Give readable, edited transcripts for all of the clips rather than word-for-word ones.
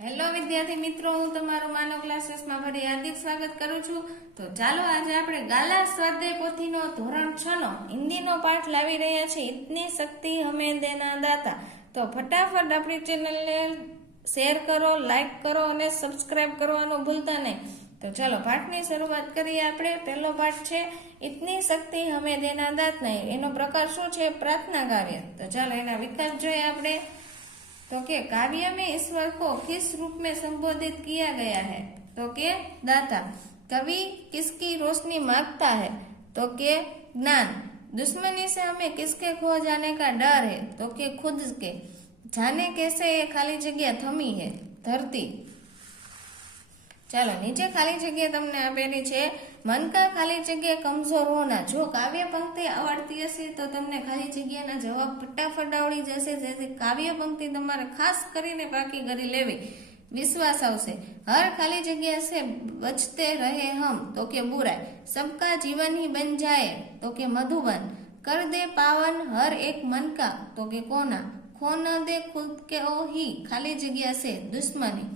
Hello વિદ્યાર્થી મિત્રો, હું તમારું માનવ ક્લાસીસમાં ફરી હાર્દિક સ્વાગત કરું છું। તો ચાલો આજે આપણે ગાલા સ્વાધ્યાય પોથીનો ધોરણ 6 નો હિન્દીનો પાઠ લાવી રહ્યા છીએ, ઇતની શક્તિ હમેं દેના દાતા। તો ફટાફટ આપણી ચેનલને શેર કરો, લાઈક કરો અને સબસ્ક્રાઇબ કરવાનું ભૂલતા નહીં। તો ચાલો પાઠની શરૂઆત કરીએ આપણે। પહેલો પાઠ છે ઇતની શક્તિ હમેं દેના દાતા। એનો પ્રકાર શું છે? પ્રાર્થના કાવ્ય। તો ચાલો એના વિકલ્પ જોઈએ આપણે। तो के काव्य में ईश्वर को किस रूप में संबोधित किया गया है? तो के दाता। कवि किसकी रोशनी मांगता है? तो के ज्ञान। दुश्मनी से हमें किसके खो जाने का डर है? तो के खुद के। जाने कैसे ये खाली जगह थमी है? धरती। चलो नीचे खाली जगह तमने आपेली छे। मन का खाली जगह कमजोर होना। जो काव्य पंक्ति आवड़ती हशे तो तमने खाली जग्याना जवाब फटाफट आवड़ी जशे। जेथी काव्य पंक्ति तमारे खास करीने पाकी करी लेवी, विश्वास आवशे। हर खाली जगह से बचते रहे हम। तो के बुराई। सबका जीवन ही बन जाए। तो के मधुबन। कर दे पावन हर एक मन का। तो के कोना। खो न दे खुद के ओ ही खाली जगह से दुश्मनी।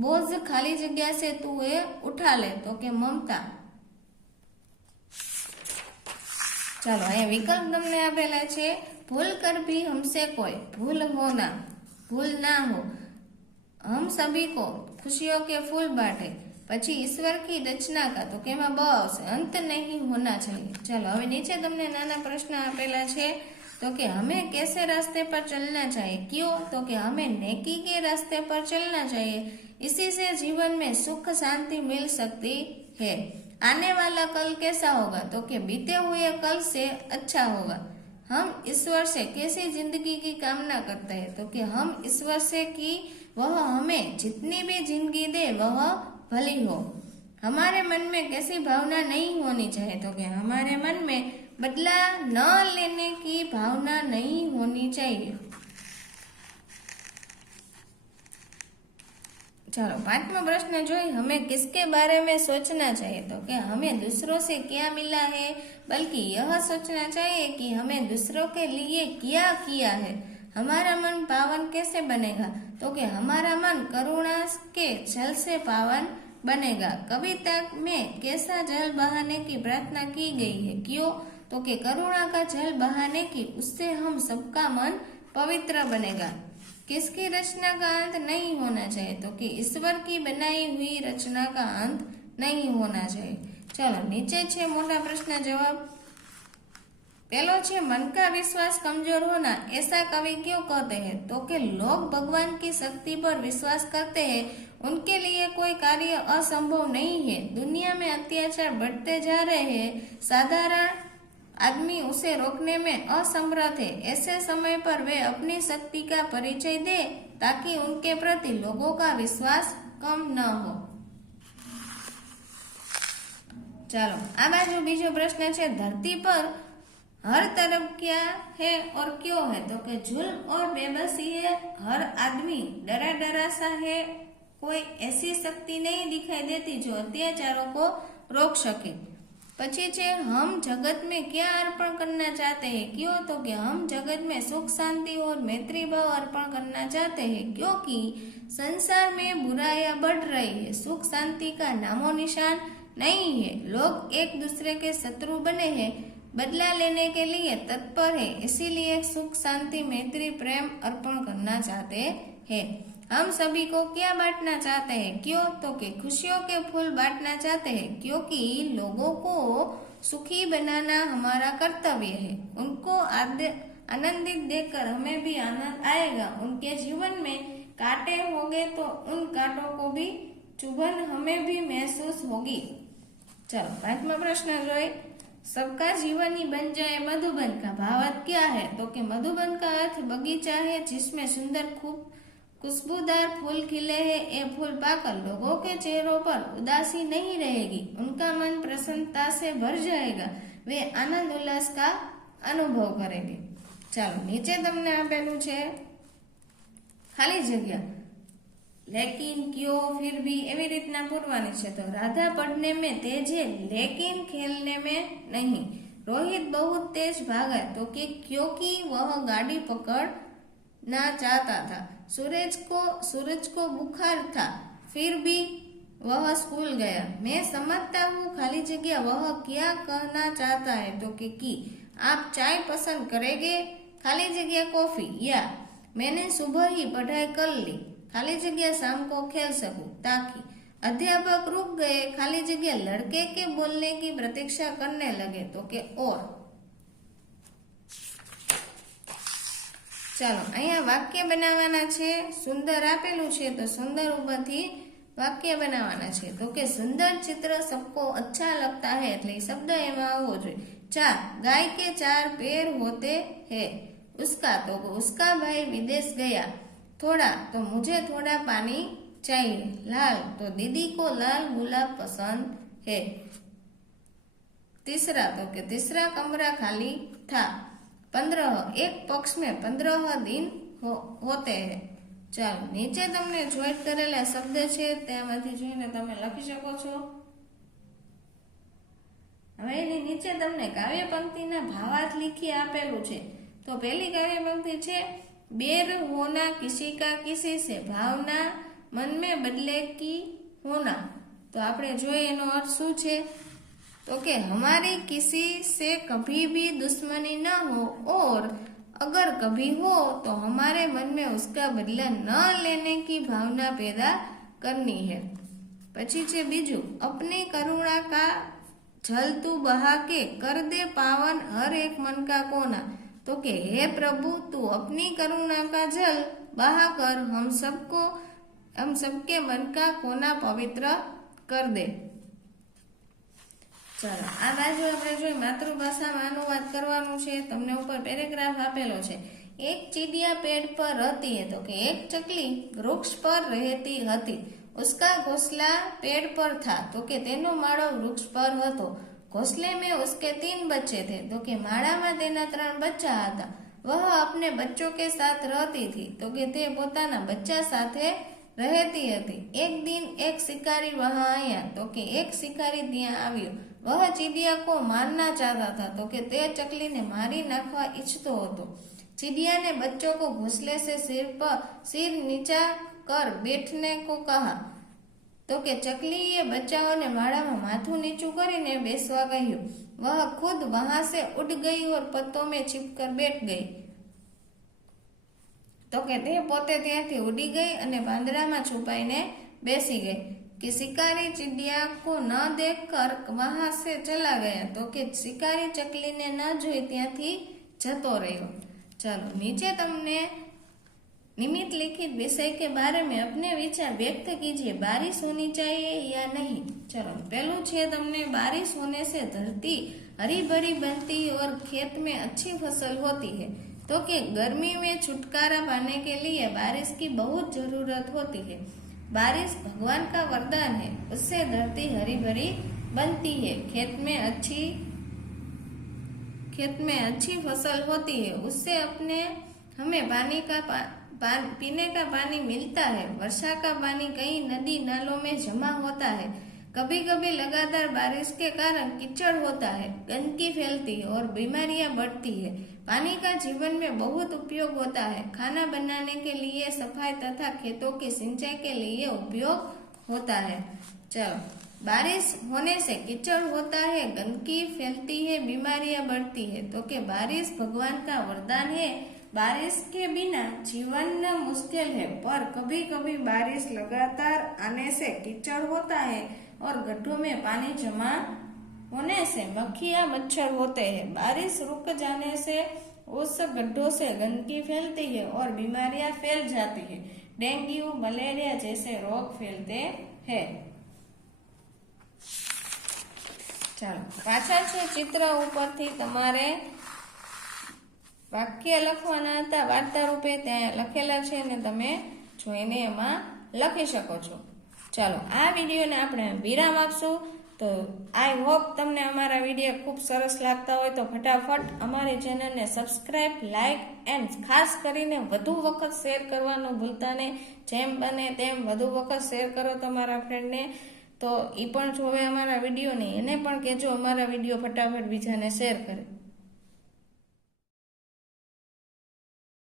बोझ खाली जगह से तू ये उठा ले। तो के ममता। चलो अहीं विकल्प तमने आपेला छे। भूल कर भी हमसे कोई भूल हो ना, भूल ना हो। हम सभी को खुशियों के फूल बांटे। पछी ईश्वर की रचना का। तो केमा ब आवशे, अंत नहीं होना चाहिए। चलो हवे नीचे तमने नाना प्रश्न आपेला छे। तो कि हमें कैसे रास्ते पर चलना चाहिए? क्यों? तो कि हमें नेकी के रास्ते पर चलना चाहिए। इसी से जीवन में सुख शांति मिल सकती है। आने वाला कल कैसा होगा? तो कि बीते हुए कल से अच्छा होगा। हम ईश्वर से कैसी जिंदगी की कामना करते हैं? तो कि हम ईश्वर से कि वह हमें जितनी भी जिंदगी दे वह भली हो। हमारे मन में कैसी भावना नहीं होनी चाहिए? तो कि हमारे मन में बदला न लेने की भावना नहीं होनी चाहिए। चलो पांचवा प्रश्न जो हमें किसके बारे में सोचना चाहिए? तो कि हमें दूसरों से क्या मिला है, बल्कि यह सोचना चाहिए कि हमें दूसरों के लिए क्या किया है। हमारा मन पावन कैसे बनेगा? तो कि हमारा मन करुणा के जल से पावन बनेगा। कविता में कैसा जल बहाने की प्रार्थना की गई है? क्यों? तो कि करुणा का जल बहाने की, उससे हम सबका मन पवित्र बनेगा। किसकी रचना का अंत नहीं होना चाहिए? तो कि ईश्वर की बनाई हुई रचना का अंत नहीं होना चाहिए। चलो नीचे छे मोटा प्रश्न जवाब। पहलो छे मन का विश्वास कमजोर होना, ऐसा कवि क्यों कहते हैं? तो कि लोग भगवान की शक्ति पर विश्वास करते हैं, उनके लिए कोई कार्य असंभव नहीं है। दुनिया में अत्याचार बढ़ते जा रहे हैं, साधारण आदमी उसे रोकने में असमर्थ है। ऐसे समय पर वे अपनी शक्ति का परिचय दे ताकि उनके प्रति लोगों का विश्वास कम न हो। चलो आ बाजू बीजो प्रश्न है। धरती पर हर तरफ क्या है और क्यों है? तो कि जुल्म और बेबसी है। हर आदमी डरा डरा सा है। कोई ऐसी शक्ति नहीं दिखाई देती जो अत्याचारों को रोक सके। पछी छे हम जगत में क्या अर्पण करना चाहते हैं? क्यों? तो कि हम जगत में सुख शांति और मैत्री भाव अर्पण करना चाहते हैं, क्योंकि संसार में बुराइयां बढ़ रही है, सुख शांति का नामो निशान नहीं है। लोग एक दूसरे के शत्रु बने हैं, बदला लेने के लिए तत्पर है। इसीलिए सुख शांति मैत्री प्रेम अर्पण करना चाहते हैं। हम सभी को क्या बांटना चाहते हैं? क्यों? तो कि खुशियों के फूल बांटना चाहते हैं, क्योंकि लोगों को सुखी बनाना हमारा कर्तव्य है। उनको आनंदित देखकर हमें भी आनंद आएगा। उनके जीवन में कांटे होंगे तो उन कांटों को भी चुभन हमें भी महसूस होगी। चलो पांचवा प्रश्न जोए। सबका जीवन ही बन जाए मधुबन का भावार्थ क्या है? तो कि मधुबन का अर्थ बगीचा है जिसमें सुंदर खूब खुशबूदार फूल खिले हैं। ये फूल पाकर लोगों के चेहरों पर उदासी नहीं रहेगी, उनका मन प्रसन्नता से भर जाएगा, वे आनंद उल्लास का अनुभव करेंगे। चलो नीचे तमने आपेलू छे खाली जगह, लेकिन क्यों फिर भी एवी रीतना पूरवानी छे। तो राधा पढ़ने में तेज है लेकिन खेलने में नहीं। रोहित बहुत तेज भागा। तो कि क्योंकि वह गाड़ी पकड़ ना चाहता था। सूरज को बुखार था, फिर भी वह स्कूल गया। मैं समझता हूँ खाली जगह वह क्या कहना चाहता है तो कि आप चाय पसंद करेंगे, खाली जगह कॉफी, या मैंने सुबह ही पढ़ाई कर ली, खाली जगह शाम को खेल सकूं, ताकि अध्यापक रुक गए, खाली जगह लड़के के बोलने की प्रतीक्षा करने लगे तो के और। ચાલો અહીંયા વાક્ય બનાવવાના છે, સુંદર આપેલું છે તો સુંદર ઉપરથી વાક્ય બનાવવાના છે તો કે સુંદર ચિત્ર સબકો અચ્છા लगता है એટલે શબ્દ એમાં આવવો જોઈએ। ચાર, गाय के 4 पैर होते हैं, उसका तो उसका भाई विदेश गया। थोड़ा तो मुझे थोड़ा पानी चाहिए। लाल तो दीदी को लाल गुलाब पसंद है। तीसरा तो के तीसरा कमरा खाली था। 15 एक पक्ष में 15 दिन होते हैं। ચાલો નીચે તમને જોઈન્ટ કરેલા શબ્દ છે તેમાંથી જોઈને તમે લખી શકો છો। હવે એની નીચે તમને કાવ્ય પંક્તિના ભાવાર્થ લીખી આપેલું છે તો પહેલી કાવ્ય પંક્તિ છે બેર હોના किसी का किसी से, भावना मन में बदले की होना। तो આપણે જોઈએ એનો અર્થ શું છે तो कि हमारी किसी से कभी भी दुश्मनी न हो और अगर कभी हो तो हमारे मन में उसका बदला न लेने की भावना पैदा करनी है। पछी छे बीजू, अपनी करुणा का जल तू बहा के कर दे पावन हर एक मन का कोना। तो कि हे प्रभु तू अपनी करुणा का जल बहा कर हम सबके मन का कोना पवित्र कर दे। ચાલો આ બાજુ આપણે જોઈએ માતૃભાષામાં અનુવાદ કરવાનું છે। તમને ઉપર પેરેગ્રાફ આપેલો છે। એક ચીડિયા पेड़ पर रहती है तो कि एक चकली वृक्ष पर रहती હતી। उसका घोंसला पेड़ पर था तो कि તેનો માળો વૃક્ષ પર હતો। घोंसले में उसके 3 बच्चे थे तो कि માળામાં તેના 3 બચ્ચા હતા। वह अपने बच्चों के साथ रहती थी तो कि તે પોતાના બચ્ચા સાથે રહેતી હતી। एक दिन एक शिकारी वहां आया तो कि एक शिकारी ત્યાં આવ્યો। वह चिड़िया को मारना चाहता था तो कि ते चकली ने मारी नाखवा इच्छतो હતો। चिड़िया ने बच्चों को घोंसले से सिर नीचा कर बैठने को कहा तो कि चकलीए बच्चाओने माળામાં माथું નીચું કરીને બેસવા કહ્યું। वह खुद वहां से उड़ गई और पत्तों में छिपकर बैठ गई। तो कि તે પોતે ત્યાંથી ઉડી ગઈ અને પાંદડામાં છુપાઈને બેસી ગઈ। कि शिकारी चिड़िया को न देखकर वहां से चला गया तो कि शिकारी चकली ने न जोई ત્યાંથી જતો રહ્યો। चलो नीचे तुमने निमित्त लिखित विषय के बारे में अपने विचार व्यक्त कीजिए। बारिश होनी चाहिए या नहीं। चलो पहलू छे तुमने बारिश होने से धरती हरी भरी बनती और खेत में अच्छी फसल होती है तो कि गर्मी में छुटकारा पाने के लिए बारिश की बहुत जरूरत होती है। बारिश भगवान का वरदान है, उससे धरती हरी भरी बनती है। खेत में अच्छी फसल होती है, उससे हमें पानी का पीने का पानी मिलता है। वर्षा का पानी कई नदी नालों में जमा होता है। कभी कभी लगातार बारिश के कारण कीचड़ होता है, गंदगी फैलती है और बीमारियां बढ़ती है। पानी का जीवन में बहुत उपयोग होता है। खाना बनाने के लिए, सफाई तथा खेतों की सिंचाई के लिए उपयोग होता है। चलो बारिश होने से कीचड़ होता है, गंदगी फैलती है, बीमारियां बढ़ती है तो कि बारिश भगवान का वरदान है। बारिश के बिना जीवन मुश्किल है पर कभी कभी बारिश लगातार आने से कीचड़ होता है और गड्ढों में पानी जमा होने से मक्खियां मच्छर होते हैं। बारिश रुक जाने से उस गड्ढों से गंदगी फैलती है और बीमारियां फैल जाती है। डेंगू मलेरिया जैसे रोग फैलते हैं। चलो पाछा छे चित्र उपरथी तमारे वाक्य लखवाना हता वार्ता रूपे त्यां लखेला छे ने तमे जोईने एमां लखी शको छो। चलो आ विडियोने आपणे विराम आपशुं। तो आई होप तमने अमारा विडियो खूब सरस लागता होय तो फटाफट अमारी चेनल ने सब्सक्राइब, लाइक एंड खास करीने वधु वखत शेर करवानुं भूलता नहीं। जेम बने तेम वधु वखत शेर करो तमारा फ्रेंड ने तो ई पण जोवे अमारा विडियो ने एने पण कहेजो अमारा विडियो फटाफट बीजाने शेर करे।